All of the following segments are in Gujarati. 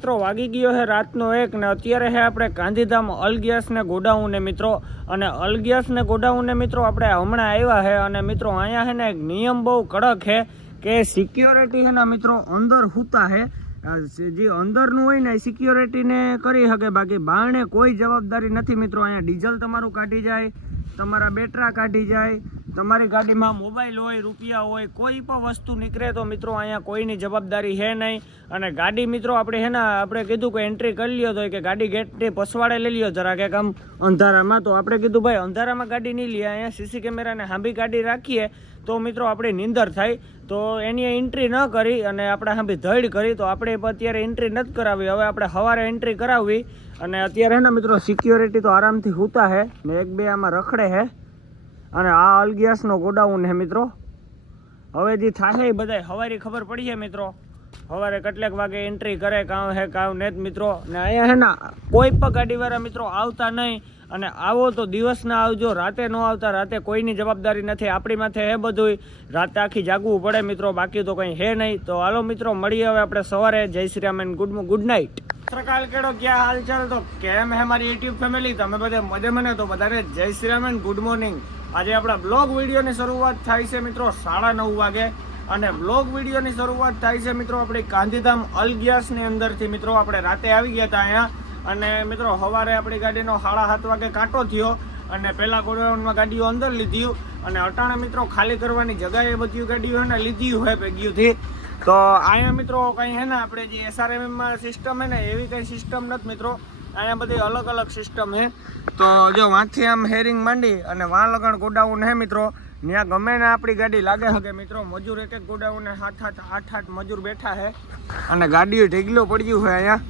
મિત્રો વાગી ગયો છે રાતનો 1 ને અત્યારે છે આપણે ગાંધીધામ અલગિયાસ ને ગોડાઉન ને મિત્રો અને અલગિયાસ ને ગોડાઉન ને મિત્રો આપણે હમણાં આવ્યા છે અને મિત્રો અહીંયા છે ને એક નિયમ બહુ કડક છે કે સિક્યોરિટી છે ને મિત્રો અંદર હુતા છે જે અંદરનું હોય ને સિક્યોરિટીને કરી શકે બાકી બહારને કોઈ જવાબદારી નથી મિત્રો અહીંયા ડીઝલ તમારું કાઢી જાય તમારા બેટરા કાઢી જાય તમારી ગાડીમાં મોબાઈલ હોય રૂપિયા હોય કોઈ પણ વસ્તુ નીકળે તો મિત્રો અહીંયા કોઈની જવાબદારી છે નહીં અને ગાડી મિત્રો આપણે છે ને આપણે કીધું કે એન્ટ્રી કરી લ્યો તો કે ગાડી ગેટની પસવાડે લઈ લ્યો જરા કે આમ અંધારામાં તો આપણે કીધું ભાઈ અંધારામાં ગાડી નહીં લે અહીંયા સીસી કેમેરાને હાંભી ગાડી રાખીએ તો મિત્રો આપણી નીંદર થાય તો એની એન્ટ્રી ન કરી અને આપણે હાંભી ધડ કરી તો આપણે અત્યારે એન્ટ્રી નથી કરાવી હવે આપણે સવારે એન્ટ્રી કરાવવી અને અત્યારે ને મિત્રો સિક્યોરિટી તો આરામથી સૂતા છે ને એક બે આમાં રખડે છે અને આ અલગિયાસનો ગોડાઉન છે મિત્રો હવે જે થાય એ બધા સવારે ખબર પડી છે મિત્રો સવારે કેટલાક વાગે એન્ટ્રી કરે કામ હે કામ ને મિત્રો ને અહીંયા છે ને કોઈ પણ ગાડીવાળા મિત્રો આવતા નહીં અને આવો તો દિવસના આવજો રાતે ન આવતા રાતે કોઈની જવાબદારી નથી આપણી માથે હે બધું રાતે આખી જાગવું પડે મિત્રો બાકી તો કંઈ હે નહીં તો હાલો મિત્રો મળીએ હવે આપણે સવારે જય Shri Ram and good night સત્રકાલ કેડો ક્યાં હાલચાલ તો કેમ હે મારી યુટ્યુબ ફેમિલી તમે બધે મજે મને તો બધાને જય Shri Ram and good morning આજે આપણા બ્લોગ વિડીયોની શરૂઆત થાય છે મિત્રો 9:30 વાગે અને બ્લોગ વિડીયોની શરૂઆત થાય છે મિત્રો આપણે ગાંધીધામ અલગિયાસની અંદરથી મિત્રો આપણે રાતે આવી ગયા હતા અહીંયા અને મિત્રો સવારે આપણી ગાડીનો 7:30 વાગે કાંટો થયો અને પહેલાં ગોડાઉનમાં ગાડીઓ અંદર લીધી અને અટાણે મિત્રો ખાલી કરવાની જગ્યાએ બધી ગાડીઓ ને લીધી હોય ભેગીઓથી તો અહીંયા મિત્રો કંઈ હે ને આપણે જે SRMમાં સિસ્ટમ હે ને એવી કંઈ સિસ્ટમ નથી મિત્રો અહીંયા બધી અલગ અલગ સિસ્ટમ છે તો જો વાંથી આમ હેરિંગ માંડી અને વાં લગણ ગોડાઉન હે મિત્રો ત્યાં ગમે ને આપણી ગાડી લાગે શકે મિત્રો મજૂર એક ગોડાઉને 8 મજૂર બેઠા છે અને ગાડીઓ ઢીગલો પડ્યું છે અહીંયા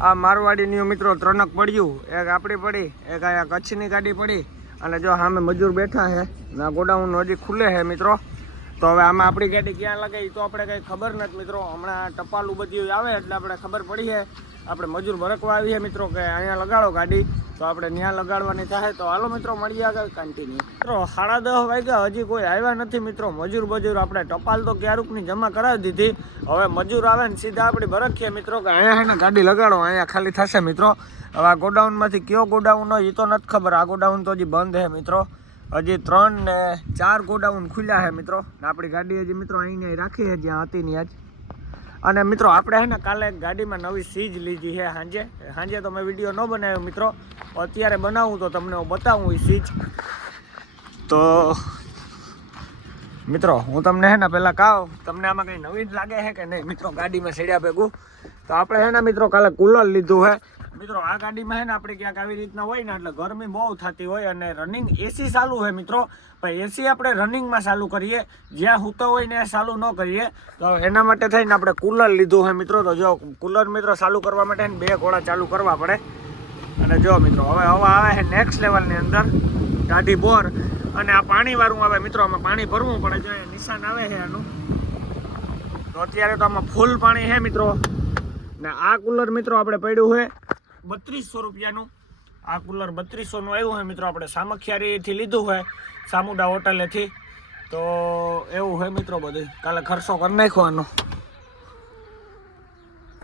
આ મારવાડીની મિત્રો 3 પડ્યું એક આપણી પડી એક અહીંયા કચ્છની ગાડી પડી અને જો સામે મજૂર બેઠા છે આ ગોડાઉન હજી ખુલે છે મિત્રો તો હવે આમાં આપણી ગાડી ક્યાં લાગે એ તો આપણે કંઈ ખબર નથી મિત્રો હમણાં ટપાલું બધું આવે એટલે આપણે ખબર પડી છે આપણે મજૂર બરકવા આવીએ મિત્રો કે અહીંયા લગાડો ગાડી તો આપણે ત્યાં લગાડવાની થાય તો હાલો મિત્રો મળીએ આગળ કન્ટિન્યુ મિત્રો 10:30 વાગ્યા હજી કોઈ આવ્યા નથી મિત્રો મજૂર આપણે ટપાલ તો ક્યારેકની જમા કરાવી દીધી હવે મજૂર આવે ને સીધા આપણે બરકીએ મિત્રો કે અહીંયા છે ને ગાડી લગાડો અહીંયા ખાલી થશે મિત્રો હવે આ ગોડાઉનમાંથી કયો ગોડાઉન હોય એ તો નથી ખબર આ ગોડાઉન તો હજી બંધ છે મિત્રો હજી 3 ને 4 ગોડાઉન ખુલ્યા છે મિત્રો આપણી ગાડી હજી મિત્રો અહીંયા રાખી છે જ્યાં હતી ત્યાં જ અને મિત્રો આપણે છે ને કાલે ગાડીમાં નવી સીજ લીધી છે સાંજે તો મેં વિડીયો ન બનાવ્યો મિત્રો અત્યારે બનાવું તો તમને હું બતાવું એ સીજ તો મિત્રો હું તમને છે ને પહેલાં કહું તમને આમાં કંઈ નવીન લાગે છે કે નહીં મિત્રો ગાડીમાં સેડ્યા ભેગું તો આપણે છે ને મિત્રો કાલે કુલર લીધું છે મિત્રો આ ગાડીમાં છે ને આપણે ક્યાંક આવી રીતના હોય ને એટલે ગરમી બહુ થતી હોય અને રનિંગ એસી ચાલુ હોય મિત્રો પણ એસી આપણે રનિંગમાં ચાલુ કરીએ જ્યાં સૂતો હોય ને ચાલુ ન કરીએ તો એના માટે થઈને આપણે કુલર લીધું છે મિત્રો તો જો કુલર મિત્રો ચાલુ કરવા માટે 2 ઘોડા ચાલુ કરવા પડે અને જો મિત્રો હવે આવે છે નેક્સ્ટ લેવલની અંદર ગાડી બોર અને આ પાણીવાળું આવે મિત્રો આમાં પાણી ભરવું પડે જો નિશાન આવે છે આનું તો અત્યારે તો આમાં ફૂલ પાણી છે મિત્રો ને આ કુલર મિત્રો આપણે પડ્યું છે 3200 રૂપિયાનું આ કુલર 3200નું આવ્યું છે મિત્રો આપણે સામખિયારીથી લીધું છે સામુડા હોટલેથી તો એવું છે મિત્રો બધું કાલે ખર્ચો કરી નાખવાનો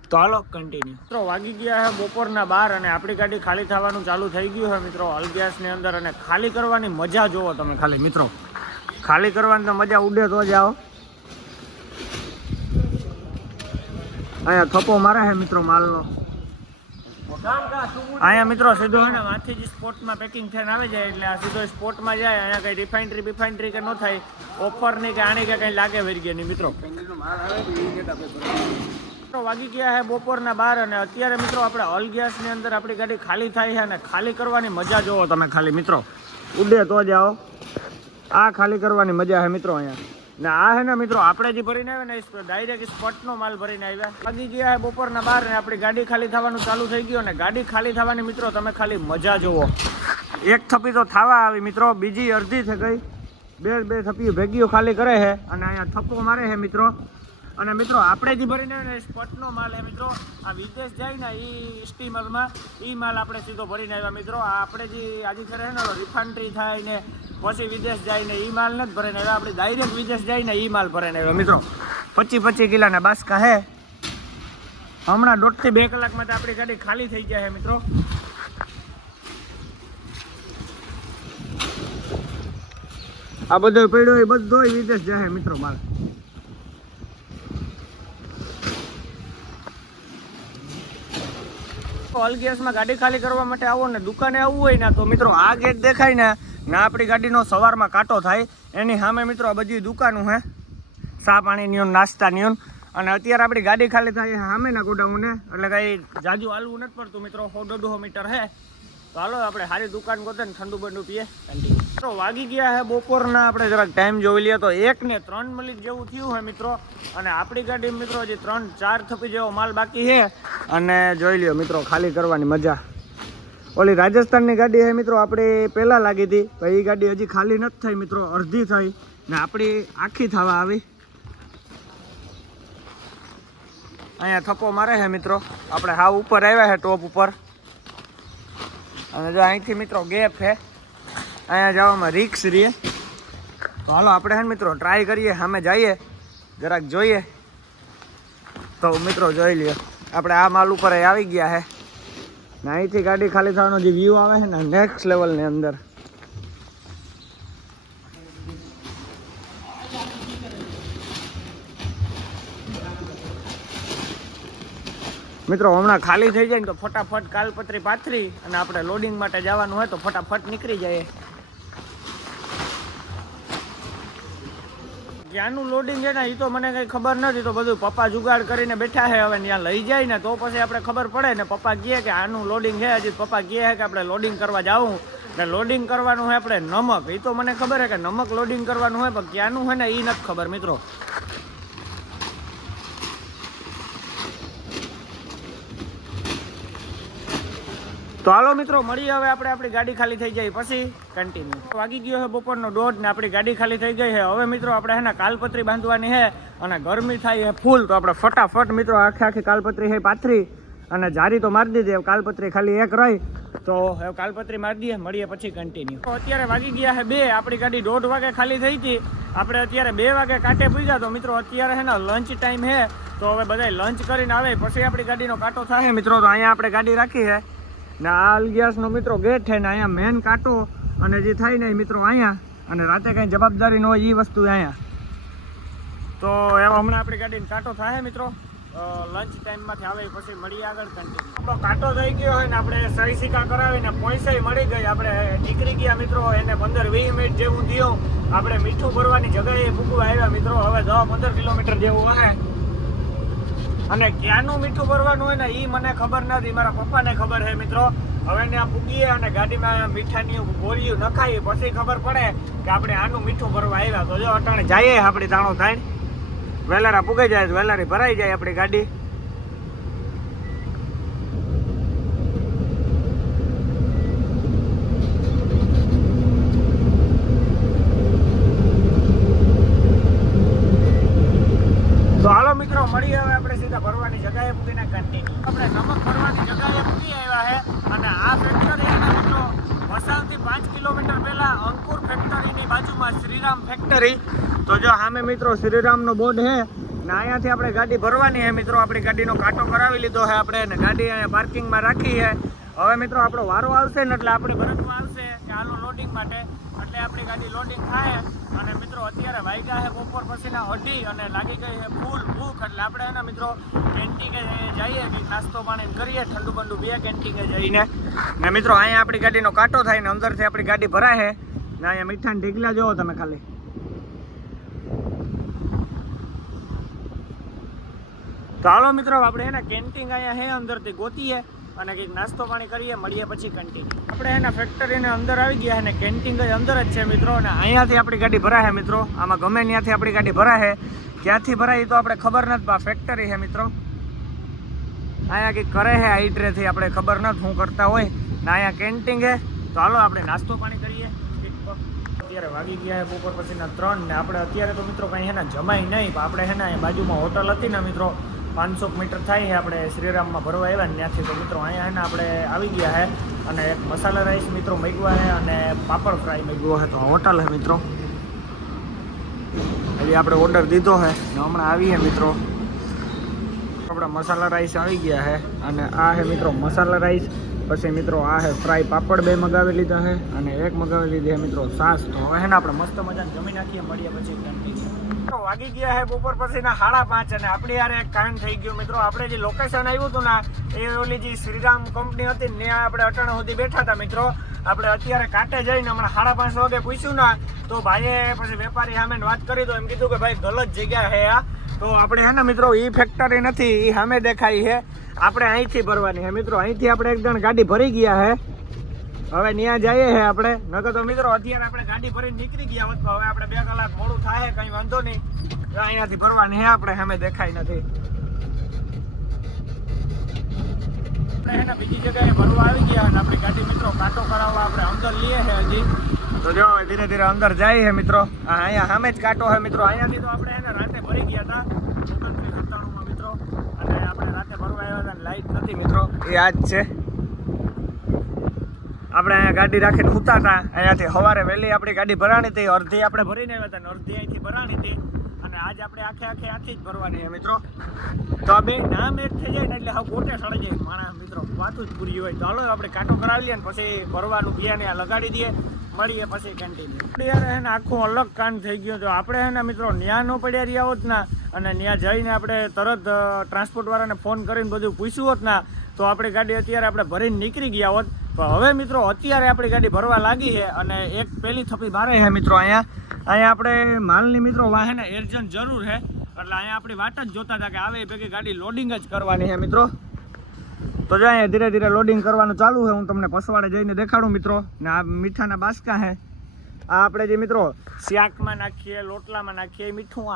તો હાલો કન્ટિન્યુ મિત્રો વાગી ગયા છે બપોરના 12 અને આપણી ગાડી ખાલી થવાનું ચાલુ થઈ ગયું છે મિત્રો અલગિયાસની અંદર અને ખાલી કરવાની મજા જોવો તમે ખાલી મિત્રો ખાલી કરવાની તો મજા ઉડે તો જ આવો અહીંયા થપ્પો મારે છે મિત્રો માલનો અહીંયા મિત્રો સીધો છે ને વાંથી જ સ્પોટમાં પેકિંગ થઈને આવી જાય એટલે આ સીધો સ્પોટમાં જાય અહીંયા કંઈ રિફાઇનરી કે ન થાય ઓફરની કે આની કે કંઈ લાગે વેરગીની મિત્રો વાગી ગયા છે બપોરના 12 અને અત્યારે મિત્રો આપણે અલગિયાસની અંદર આપણી ગાડી ખાલી થાય છે અને ખાલી કરવાની મજા જોવો તમે ખાલી મિત્રો ઉડે તો જ આવો આ ખાલી કરવાની મજા છે મિત્રો અહીંયા ને આ છે ને મિત્રો આપણે જે ભરીને આવ્યા ને ડાયરેક્ટ સ્પોટનો માલ ભરીને આવ્યા વાગી ગયા છે બપોરના 12 અને આપણી ગાડી ખાલી થવાનું ચાલુ થઈ ગયું અને ગાડી ખાલી થવાની મિત્રો તમે ખાલી મજા જુઓ એક થપ્પી તો થવા આવી મિત્રો બીજી અડધી થઈ ગઈ બે થપ્પીઓ ભેગીઓ ખાલી કરે છે અને અહીંયા થપ્પો મારે છે મિત્રો અને મિત્રો આપણે જે ભરીને આવ્યા ને સ્પોટનો માલ છે મિત્રો આ વિદેશ જાય ને એ સ્ટીમરમાં એ માલ આપણે સીધો ભરીને આવ્યા મિત્રો આ આપણે જે આજે ખરે ને રિફાઇનરી થાય ને પછી વિદેશ જાય ને એ માલ નથી ભરીને આવ્યા આપણે ડાયરેક્ટ વિદેશ જાય ને એ માલ ભરીને આવ્યા મિત્રો 25 કિલોના બાસકા હે હમણાં 1.5 થી 2 કલાકમાં આપણી ગાડી ખાલી થઈ જાય મિત્રો. આ બધો પડ્યો એ બધો વિદેશ જાય મિત્રો માલ. અલગેસમાં ગાડી ખાલી કરવા માટે આવો ને દુકાને આવવું હોય ને તો મિત્રો આ ગેટ દેખાય ને આપણી ગાડીનો સવારમાં કાંટો થાય એની સામે મિત્રો આ બધી દુકાનો હે ચા પાણીની નાસ્તાની. અને અત્યારે આપણી ગાડી ખાલી થાય સામેના ગોડાઉને એટલે કંઈ જાજુ હાલવું નથી પડતું મિત્રો. 100-150 મીટર હે તો હાલો આપણે સારી દુકાન ગોતે ને ઠંડુ બંડુ પીએ. મિત્રો વાગી ગયા હે બપોરના. આપણે જરાક ટાઈમ જોઈ લઈએ તો 1 ને 3 મિનિટ જેવું થયું હે મિત્રો. અને આપણી ગાડી મિત્રો હજી 3-4 થપ્પી જેવો માલ બાકી છે. અને જોઈ લ્યો મિત્રો ખાલી કરવાની મજા. ઓલી રાજસ્થાનની ગાડી છે મિત્રો આપણે પહેલાં લાગી હતી પણ એ ગાડી હજી ખાલી નથી થઈ મિત્રો. અડધી થઈ ને આપણી આખી થવા આવી. અહીંયા થપ્પો મારે છે મિત્રો. આપણે હાવ ઉપર આવ્યા છે ટોપ ઉપર. અને જો અહીંથી મિત્રો ગેપ છે. અહીંયા જવામાં રિક્સ રહીએ તો હાલો આપણે છે ને મિત્રો ટ્રાય કરીએ. સામે જઈએ જરાક જોઈએ તો મિત્રો જોઈ લ્યો આપણે આ માલ ઉપર આવી ગયા છે ને અહીંથી ગાડી ખાલી થવાનો જે વ્યૂ આવે છે ને નેક્સ્ટ લેવલની અંદર. મિત્રો હમણાં ખાલી થઈ જાય ને તો ફટાફટ કાલપત્રી પાથરી અને આપણે લોડિંગ માટે જવાનું હોય તો ફટાફટ નીકળી જાય. ક્યાંનું લોડિંગ છે ને એ તો મને કંઈ ખબર નથી. તો બધું પપ્પા જુગાડ કરીને બેઠા છે. હવે ત્યાં લઈ જાય ને તો પછી આપણે ખબર પડે ને. પપ્પા કહે કે આનું લોડિંગ છે. હજી પપ્પા કહે છે કે આપણે લોડિંગ કરવા જાવું ને લોડિંગ કરવાનું હોય આપણે નમક. એ તો મને ખબર છે કે નમક લોડિંગ કરવાનું હોય પણ ક્યાંનું હોય ને એ નથી ખબર મિત્રો. તો હાલો મિત્રો મળીએ હવે આપણે આપણી ગાડી ખાલી થઈ જાય પછી કન્ટિન્યુ. વાગી ગયો છે બપોરનો 1:30 ને આપણી ગાડી ખાલી થઈ ગઈ છે. હવે મિત્રો આપણે છે ને કાલપત્રી બાંધવાની છે અને ગરમી થાય છે ફૂલ. તો આપણે ફટાફટ મિત્રો આખી કાલપત્રી છે પાથરી અને જારી તો મારી દીધી. કાલપત્રી ખાલી એક રહી તો હવે કાલપત્રી મારી દઈએ. મળીએ પછી કન્ટિન્યુ. તો અત્યારે વાગી ગયા છે 2. આપણી ગાડી 1:30 વાગે ખાલી થઈ હતી. આપણે અત્યારે 2 વાગે કાંટે પૂગ્યા. તો મિત્રો અત્યારે છે ને લંચ ટાઈમ છે તો હવે બધા લંચ કરીને આવે પછી આપણી ગાડીનો કાંટો થાય મિત્રો. તો અહીંયા આપણે ગાડી રાખી છે ને આ અલગિયાસનો મિત્રો ગેટ છે ને અહીંયા મેન કાંટો અને જે થાય ને મિત્રો અહીંયા. અને રાતે કંઈ જવાબદારી ન હોય એ વસ્તુ અહીંયા. તો એમાં હમણાં આપણી ગાડીને કાંટો થાય મિત્રો. લંચ ટાઈમમાંથી આવે પછી મળીએ આગળ કન્ટિન્યુ. કાંટો થઈ ગયો હોય ને આપણે સહી સિક્કા કરાવીને પૈસા મળી ગઈ. આપણે નીકળી ગયા મિત્રો. એને 15-20 મિનિટ જેવું થયું. આપણે મીઠું ભરવાની જગ્યાએ પૂગવા આવ્યા મિત્રો. હવે 10-15 કિલોમીટર જેવું હશે. અને ક્યાંનું મીઠું ભરવાનું હોય ને એ મને ખબર નથી. મારા પપ્પાને ખબર છે મિત્રો. હવે ત્યાં પૂગીએ અને ગાડીમાં મીઠાની ગોળીઓ નખાઈએ પછી ખબર પડે કે આપણે આનું મીઠું ભરવા આવ્યા. તો જો અટાણે જઈએ આપણી તાણો થાય વેલારા પૂગાઈ જાય તો વેલારી ભરાઈ જાય આપણી ગાડી. તો હાલો મિત્રો મળીએ હવે આપણે સીધા ભરવાની જગ્યાએ પૂરીને કન્ટિન્યુ. આપણે નમક ભરવાની જગ્યાએ પૂરી આવ્યા છે અને આ ફેક્ટરી મિત્રો વસાવથી 5 કિલોમીટર પહેલા અંકુર ફેક્ટરીની બાજુમાં શ્રીરામ ફેક્ટરી. તો જો સામે મિત્રો શ્રીરામનો બોર્ડ છે ને અહીંયાથી આપણે ગાડી ભરવાની છે મિત્રો. આપણી ગાડીનો કાંટો કરાવી લીધો છે આપણે અને ગાડી અહીંયા પાર્કિંગમાં રાખી છે. હવે મિત્રો આપણો વારો આવશે ને એટલે આપણે ભરતમાં આવશે કે હાલો લોડિંગ માટે. એટલે આપણી ગાડી લોડિંગ થાય. અને મિત્રો અત્યારે વાગ્યા છે બપોર પછીના 2:30 અને લાગી ગઈ છે ફૂલ ભૂખ. એટલે આપણે એના મિત્રો કેન્ટીને જઈએ કંઈક નાસ્તો પાણી કરીએ ઠંડુ બંડુ પીએ કેન્ટીને જઈને. ને મિત્રો અહીંયા આપણી ગાડીનો કાંટો થાય ને અંદરથી આપણી ગાડી ભરાય છે ને અહીંયા મીઠાના ઢીકલા જોવો તમે ખાલી. તો હાલો મિત્રો આપણે એના કેન્ટીન અહીંયા છે અંદરથી ગોતીએ અને કંઈક નાસ્તો પાણી કરીએ. મળીએ પછી કન્ટિન્યુ. આપણે એના ફેક્ટરીને અંદર આવી ગયા અને કેન્ટીન અંદર જ છે મિત્રો. અને અહીંયાથી આપણી ગાડી ભરાય મિત્રો. આમાં ગમે ત્યાંથી આપણી ગાડી ભરાય. ક્યાંથી ભરાય તો આપણે ખબર નથી. ફેક્ટરી છે મિત્રો. અહીંયા કંઈક કરે છે આઈટ્રેથી આપણે ખબર નથી શું કરતા હોય ને. અહીંયા કેન્ટીન છે તો હાલો આપણે નાસ્તો પાણી કરીએ. અત્યારે વાગી ગયા છે બપોર પછીના 3 ને આપણે અત્યારે તો મિત્રો કંઈ એના જમાય નહીં. આપણે છે ને બાજુમાં હોટલ હતી ને મિત્રો 500 મીટર થાય છે. આપણે શ્રીરામમાં ભરવા આવ્યા ને ત્યાંથી. તો મિત્રો અહીંયા ને આપણે આવી ગયા છે અને એક મસાલા રાઈસ મિત્રો મેગવા છે અને પાપડ ફ્રાય મેગવો છે. તો હોટલ છે મિત્રો. હજી આપણે ઓર્ડર દીધો છે ને હમણાં આવીએ મિત્રો. આપણા મસાલા રાઈસ આવી ગયા છે અને આ છે મિત્રો મસાલા રાઈસ. પછી મિત્રો આ છે ફ્રાય પાપડ 2 મગાવી લીધા છે અને 1 મગાવી લીધી છે મિત્રો છાશ. તો હવે છે ને આપણે મસ્ત મજાને જમી નાખીએ, મળીએ પછી મિત્રો. વાગી ગયા છે બપોર પછીના 5:30 અને આપણી યાર એક કાંડ થઈ ગયું મિત્રો. આપણે જે લોકેશન આવ્યું હતું ને એ ઓલી જે શ્રીરામ કંપની હતી ને ત્યાં આપણે અટાણા સુધી બેઠા હતા મિત્રો. આપણે અત્યારે કાંટે જઈને હમણાં 5:30 વાગે પૂછ્યું ને તો ભાઈએ પછી વેપારી સામે વાત કરી તો એમ કીધું કે ભાઈ ગલત જગ્યા છે આ. તો આપણે હે ને મિત્રો એ ફેક્ટરી નથી, એ સામે દેખાય છે. આપણે અહીંથી ભરવાની છે મિત્રો. અહીંથી આપણે એક જણ ગાડી ભરી ગયા છે. હવે ત્યાં જઈએ છે આપણે. નકર તો મિત્રો અત્યારે આપણે ગાડી ભરીને નીકળી ગયા હોત. હવે આપણે 2 કલાક મોડું થાય, કંઈ વાંધો નહીં. અહીંયાથી ભરવાની છે આપણે, સામે દેખાય નથી. આપણે બીજી જગ્યાએ ભરવા આવી ગયા અને આપણી ગાડી મિત્રો કાંટો કરાવવા આપણે અંદર લઈએ છે હજી. તો જો ધીરે ધીરે અંદર જાય છે મિત્રો. અહીંયા સામે જ કાંટો છે મિત્રો. અહીંયાથી તો આપણે એને રાતે ભરી ગયા હતા 29-97 મિત્રો. અને આપણે રાતે ભરવા આવ્યા હતા, લાઈટ નથી મિત્રો. એ આ જ છે. આપણે અહીંયા ગાડી રાખીને ઉતા હતા. અહીંયાથી સવારે વહેલી આપણી ગાડી ભરાણી હતી. અડધી આપણે ભરીને આવ્યા હતા અને અડધી અહીંથી ભરાણી હતી. અને આજ આપણે આખી જ ભરવાની છે મિત્રો. તો આ બે નામ એક થઈ જાય ને એટલે હવે ગોટે સડી જાય માણસ મિત્રો. વાતું જ પૂરી હોય. તો હાલો આપણે કાંટો કરાવી લઈએ ને પછી ભરવાનું બિયાને લગાડી દઈએ, મળીએ પછી કન્ટિન્યુ. યાર એને આખું અલગ કાંડ થઈ ગયું. તો આપણે એને મિત્રો ન્યા ન પડ્યા રહ્યા હોત ના અને ત્યાં જઈને આપણે તરત ટ્રાન્સપોર્ટવાળાને ફોન કરીને બધું પૂછ્યું હોત ના તો આપણી ગાડી અત્યારે આપણે ભરીને નીકળી ગયા હોત. પણ હવે મિત્રો અત્યારે આપણી ગાડી ભરવા લાગી છે અને એક પહેલી થપ્પી મારે છે મિત્રો. અહીંયા આપણે માલની મિત્રો વાહને એરજન્ટ જરૂર છે એટલે અહીંયા આપણી વાટ જ જોતા હતા કે આવે એ ભેગી ગાડી લોડિંગ જ કરવાની છે મિત્રો. તો જો અહીંયા ધીરે ધીરે લોડિંગ કરવાનું ચાલુ છે. હું તમને પસવાડે જઈને દેખાડું મિત્રો. ને આ મીઠાના બાસકા છે. આ આપણે જે મિત્રો શાકમાં નાખીએ, લોટલામાં નાખીએ મીઠું.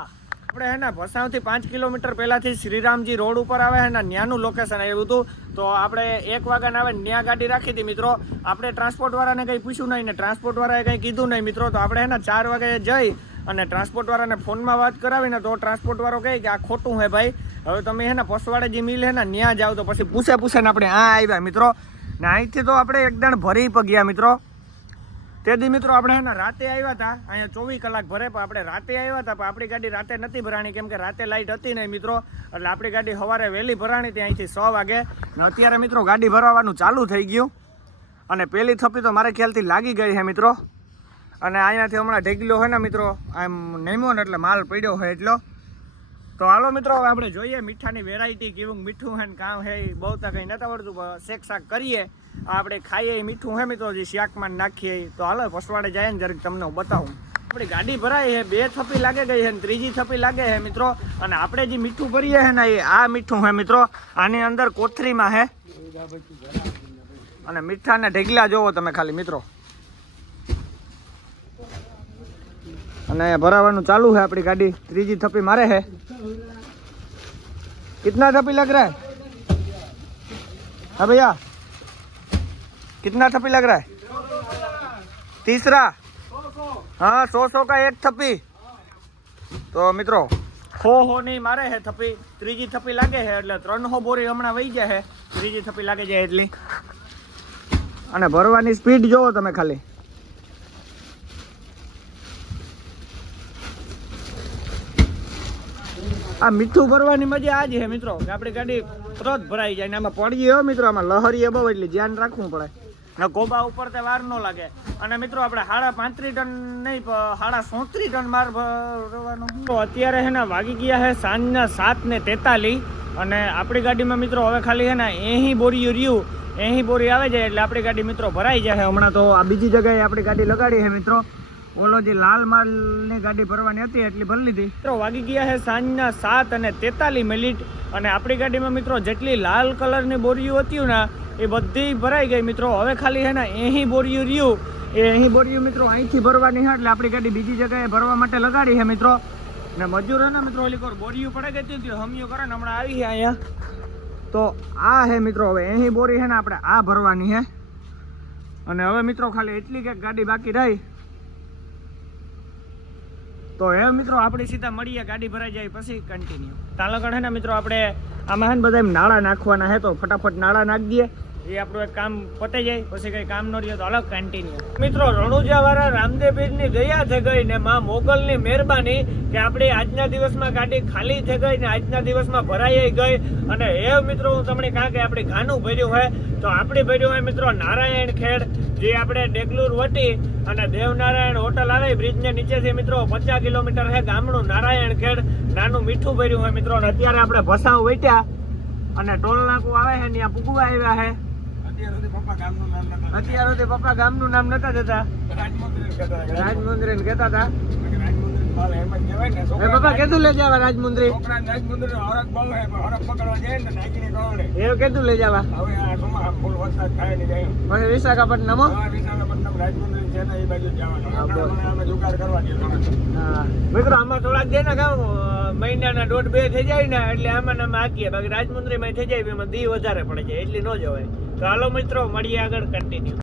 આપણે હે ને ભસાવથી 5 કિલોમીટર પહેલાંથી શ્રીરામજી રોડ ઉપર આવે છે ને ત્યાંનું લોકેશન આવ્યું હતું. તો આપણે 1 વાગ્યાને આવે ત્યાં ગાડી રાખી હતી મિત્રો. આપણે ટ્રાન્સપોર્ટવાળાને કંઈ પૂછ્યું નહીં ને ટ્રાન્સપોર્ટવાળાએ કંઈ કીધું નહીં મિત્રો. તો આપણે હે ને 4 વાગે જઈ અને ટ્રાન્સપોર્ટવાળાને ફોનમાં વાત કરાવીને તો ટ્રાન્સપોર્ટવાળો કહે કે આ ખોટું છે ભાઈ. હવે તમે હે ને પસવાડે જે મિલ હે ને ત્યાં જાઓ. તો પછી પૂછે ને આપણે આવ્યા મિત્રો. ને અહીંથી તો આપણે એકદમ ભરી પગ્યા મિત્રો. તે દી મિત્રો આપણે હે ને રાતે આવ્યા હતા. અહીંયા 24 કલાક ભરે પણ આપણે રાતે આવ્યા હતા. પણ આપણી ગાડી રાતે નથી ભરાણી કેમ કે રાતે લાઇટ હતી નહીં મિત્રો. એટલે આપણી ગાડી સવારે વહેલી ભરાણી હતી અહીંથી 6 વાગે. ને અત્યારે મિત્રો ગાડી ભરાવાનું ચાલુ થઈ ગયું અને પહેલી થપ્પી તો મારે ખ્યાલથી લાગી ગઈ છે મિત્રો. અને અહીંયાથી હમણાં ઢેગલો હોય ને મિત્રો આમ નેમ્યો ને એટલે માલ પડ્યો હોય એટલો. તો હાલો મિત્રો હવે આપણે જોઈએ મીઠાની વેરાયટી કેવું મીઠું છે ને કામ છે. એ બહુ તો કંઈ નતા આવડતું પણ શાક કરીએ આપણે ખાઈએ એ મીઠું છે મિત્રો. જે શાકમાં નાખીએ તો હાલો પસવાડે જાય ને જરીક તમને હું બતાવું. આપણી ગાડી ભરાઈ છે, 2 થપ્પી લાગે ગઈ છે ને 3જી થપ્પી લાગે છે મિત્રો. અને આપણે જે મીઠું ભરીએ છે ને એ આ મીઠું છે મિત્રો. આની અંદર કોથરીમાં છે અને મીઠાના ઢેગલા જોવો તમે ખાલી મિત્રો. અને ભરાવાનું ચાલુ है अपनी गाड़ी. 3जी थप्पी मारे है. कितना थप्पी लग रहा है? हाँ भैया कितना थप्पी लग रहा है? तीसरा. हाँ 100 का एक थप्पी. तो મિત્રો હો નહીં મારે है થપ્પી. 3જી થપ્પી લાગે છે એટલે 300 બોરી હમણાં વહી જાય છે. 3જી થપ્પી લાગે જાય એટલી. અને ભરવાની સ્પીડ જોવો તમે ખાલી. આ મીઠું ભરવાની મજા આ જ છે મિત્રો કે આપણી ગાડી તરત ભરાઈ જાય ને આમાં પડીએ હો મિત્રો. આમાં લહરી બહુ એટલે ધ્યાન રાખવું પડે ને ગોબા ઉપર તે વાર ન લાગે. અને મિત્રો આપણે 35 ટન નહીં 37 ટન માર ભરવાનું. તો અત્યારે છે ને વાગી ગયા છે સાંજના 7:43 અને આપણી ગાડીમાં મિત્રો હવે ખાલી છે ને 80 બોરીઓ રહ્યું. 80 બોરી આવે જાય એટલે આપણી ગાડી મિત્રો ભરાઈ જાય. હમણાં તો આ બીજી જગ્યાએ આપણી ગાડી લગાડી છે મિત્રો. ઓલો જે લાલ માલની ગાડી ભરવાની હતી એટલી ભરી લીધી મિત્રો. વાગી ગયા છે સાંજના 7:43 અને આપણી ગાડીમાં મિત્રો જેટલી લાલ કલરની બોરીઓ હતી ને એ બધી ભરાઈ ગઈ મિત્રો. હવે ખાલી છે ને 80 બોરીઓ રહ્યું. એ 80 બોરીઓ મિત્રો અહીંથી ભરવાની છે એટલે આપણી ગાડી બીજી જગ્યાએ ભરવા માટે લગાડી છે મિત્રો. ને મજૂર હે ને મિત્રો ઓલી કોર બોરીઓ પડે ગઈ હતી હમિયો કરે ને હમણાં આવી છે અહીંયા. તો આ છે મિત્રો હવે 80 બોરી છે ને આપણે આ ભરવાની છે. અને હવે મિત્રો ખાલી એટલી કંઈક ગાડી બાકી રહી. તો હવે મિત્રો આપણે સીધા મળીએ ગાડી ભરાઈ જાય પછી કન્ટિન્યુ. તાલગઢ હે ને મિત્રો આપણે આમાં હે ને બધા નાળા નાખવાના છે તો ફટાફટ નાળા નાખી દઈએ એ આપણું એક કામ પતાઈ જાય પછી કઈ કામ ન રહ્યો તો અલગ કન્ટિન્યુ. મિત્રો રણુજા વાળા રામદેવપીરની દયા થઈ ગઈ ને માં મોગલની મહેરબાની કે આપણે આજના દિવસમાં ગાડી ખાલી થઈ ગઈ ને આજના દિવસમાં ભરાઈ ગઈ. અને એ મિત્રો હું તમને કહું કે આપણે ઘાનું ભર્યું હોય તો આપણે ભર્યું હોય મિત્રો નારાયણ ખેડ, જે આપણે ડેગલુર વટી અને દેવનારાયણ હોટલ આવે બ્રિજને નીચેથી મિત્રો 50 કિલોમીટર છે ગામડું નારાયણ ખેડ. નાનું મીઠું ભર્યું હોય મિત્રો. અને અત્યારે આપણે ભસાવ વટ્યા અને ટોલ નાકું આવે છે ત્યાં પૂગવા આવ્યા છે. અત્યાર સુધી પપ્પા ગામનું નામ નતા દેતા, રાજમુંદ્રી કહેતા હતા. પપ્પા કેતું લઈ જવા રાજમુંદ્રી? એવું કેતું લઈ જવા? પછી વિશાખાપટ્ટનમ મિત્રો આમાં થોડાક દે ને કામ મહિનાના 1.5-2 થઈ જાય ને એટલે આમાં અમે હાકીએ. બાકી રાજમુંદ્રી માં થઈ જાય એમાં દી વધારે પડી જાય એટલી ન જવાય. તો હાલો મિત્રો મળીએ આગળ કન્ટિન્યુ.